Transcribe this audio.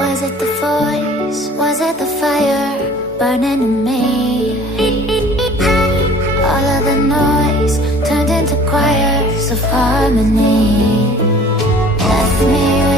Was it the voice? Was it the fire burning in me? All of the noise turned into choirs of harmony. Left me